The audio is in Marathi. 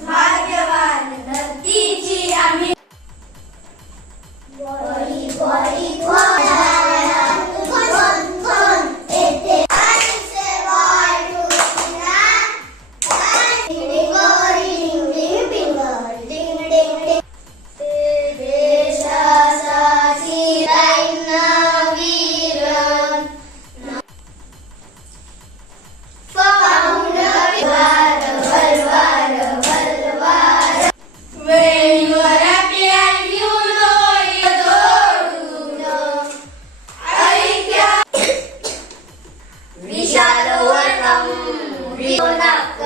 भाग्यवान धरतीची आम्ही. Jonathan.